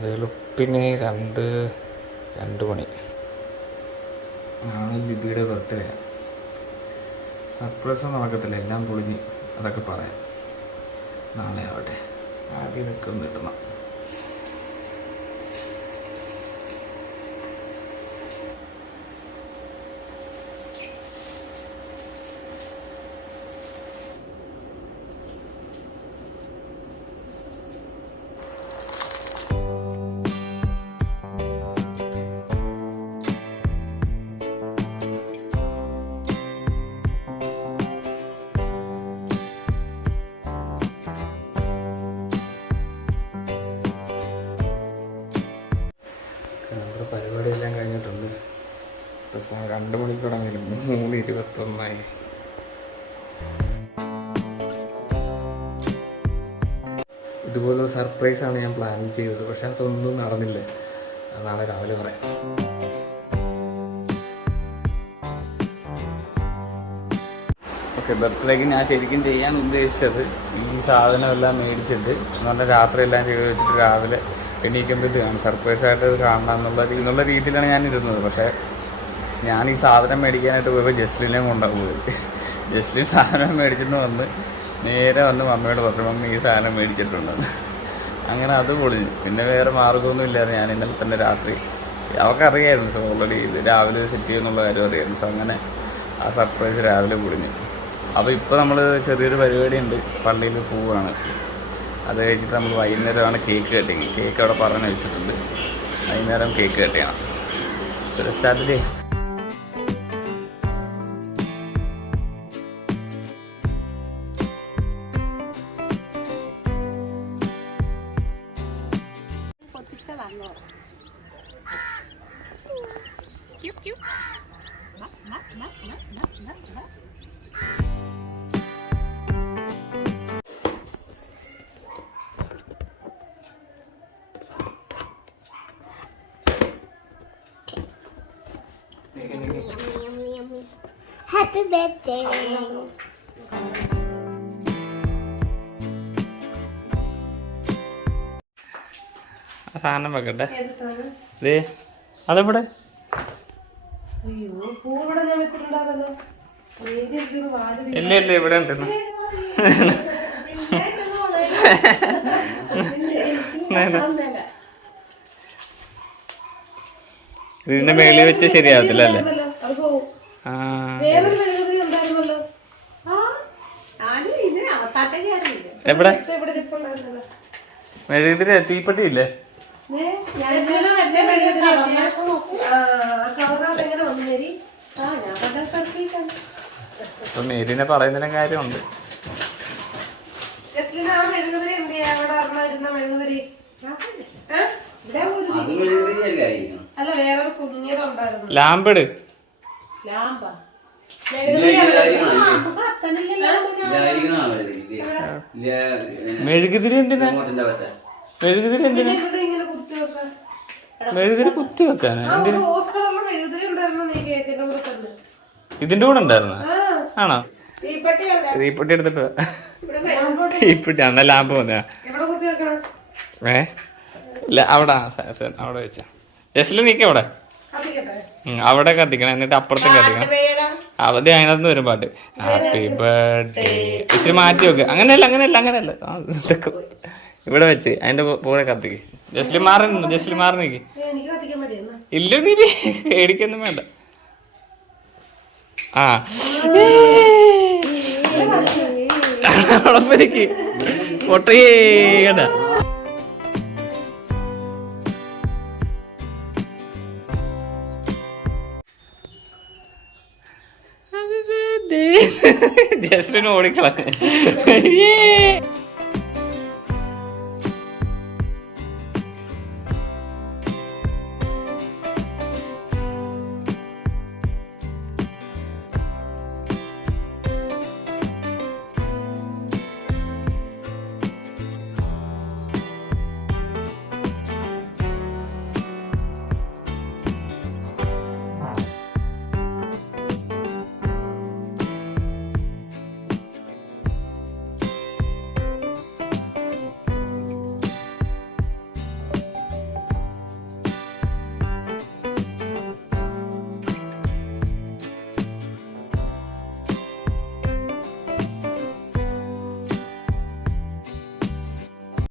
വെളുപ്പിന് 2 മണി. നാളെ ലിബിയുടെ birthday. Surprise നടക്കത്തില്ല, എല്ലാം പൊളിഞ്ഞ്. അതൊക്കെ പറയാം നാളെ ആവട്ടെ. ആദ്യം ഇതൊക്കെ ഒന്ന് കിട്ടണം. നമ്മുടെ പരിപാടിയെല്ലാം കഴിഞ്ഞിട്ടുണ്ട്. 2 മണിക്ക് തുടങ്ങിയില്ല, 3:21. ഇതുപോലെ സർപ്രൈസാണ് ഞാൻ പ്ലാൻ ചെയ്തത്, പക്ഷെ അതൊന്നും നടന്നില്ല. അത് നാളെ രാവിലെ പറയാം. ഓക്കെ, ബർത്ത്ഡേക്ക് ഞാൻ ശരിക്കും ചെയ്യാൻ ഉദ്ദേശിച്ചത് ഈ സാധനമെല്ലാം മേടിച്ചിട്ട് നല്ല രാത്രിയെല്ലാം ചെയ്ത് വെച്ചിട്ട് രാവിലെ എണീക്കുമ്പോഴത്തേക്കാണ് സർപ്രൈസായിട്ട് കാണണം എന്നുള്ള രീതിയിലാണ് ഞാൻ ഇരുന്നത്. പക്ഷേ ഞാൻ ഈ സാധനം മേടിക്കാനായിട്ട് പോയപ്പോൾ ജസ്ലിനെ കൊണ്ടുപോയി. ജസ്ലിൻ സാധനം മേടിച്ചിട്ട് വന്ന് നേരെ വന്ന് മമ്മിയോട് പറഞ്ഞു, മമ്മി ഈ സാധനം മേടിച്ചിട്ടുണ്ടെന്ന്. അങ്ങനെ അത് പൊളിഞ്ഞു. പിന്നെ വേറെ മാർഗ്ഗമൊന്നും ഇല്ലായിരുന്നു. ഞാൻ ഇന്നലെ തന്നെ രാത്രി അവൾക്കറിയായിരുന്നു. സോ ഓൾറെഡി ഇത് രാവിലെ സെറ്റ് ചെയ്യുന്നുള്ള കാര്യം അറിയായിരുന്നു. സോ അങ്ങനെ ആ സർപ്രൈസ് രാവിലെ പൊളിഞ്ഞു. അപ്പോൾ ഇപ്പോൾ നമ്മൾ ചെറിയൊരു പരിപാടി ഉണ്ട്, പള്ളിയിൽ പോവുകയാണ്. അത് കഴിഞ്ഞിട്ട് നമ്മൾ വൈകുന്നേരമാണ് കേക്ക് കട്ടിങ്. കേക്ക് അവിടെ പറഞ്ഞ് വെച്ചിട്ടുണ്ട്, വൈകുന്നേരം കേക്ക് കട്ട് ചെയ്യണം. So start day. Happy birthday. സാധനം വെക്കട്ടെ. അതെവിടെ? ഇല്ല ഇല്ല, ഇവിടെ ഉണ്ടെന്ന്. ഇതിന്റെ മേളിൽ വെച്ച് ശരിയാവത്തില്ല അല്ലേ? എവിടെ മെഴുകുതിരി? തീപ്പെട്ടി ഇല്ലേ? അപ്പൊ മേരിനെ പറയുന്നതിനും കാര്യമുണ്ട്. ലാമ്പെട്. മെഴുകുതിരി എന്തിനാ? മെഴുകുതിരി എന്തിനാ? മെഴുകുതിരി കുത്തി വെക്കാനാ? ഇതിന്റെ കൂടെ ഉണ്ടായിരുന്ന ആണോ? തീപ്പെട്ടി എടുത്തിട്ട് തീപ്പെട്ടി അന്ന ലാമ്പ് വന്ന അവിടെ അവിടെ വെച്ചാ ജസ്റ്റില് നീക്ക അവിടെ അവിടെ കത്തിക്കണം. എന്നിട്ട് അപ്പുറത്തേക്ക് കത്തിക്കണം. അവധി അതിനകത്ത് വരും പാട്ട്. ഹാപ്പി ബർത്ത്ഡേ ഇച്ചിരി മാറ്റി വെക്കുക. അങ്ങനെയല്ല അങ്ങനെയല്ല അങ്ങനെയല്ല, ഇതൊക്കെ ഇവിടെ വെച്ച് അതിന്റെ കൂടെ കത്തിക്ക്. ജസ്ലി മാറി നിന്നു, ജസ്ലി മാറി നിക്ക്. ഇല്ല നീ പേടിക്കൊന്നും വേണ്ട. ആ ഉളപ്പരിക്ക് പൊട്ടയേ കേട്ടാ. ജസ്ലിന് ഓടിക്കളഞ്ഞേ.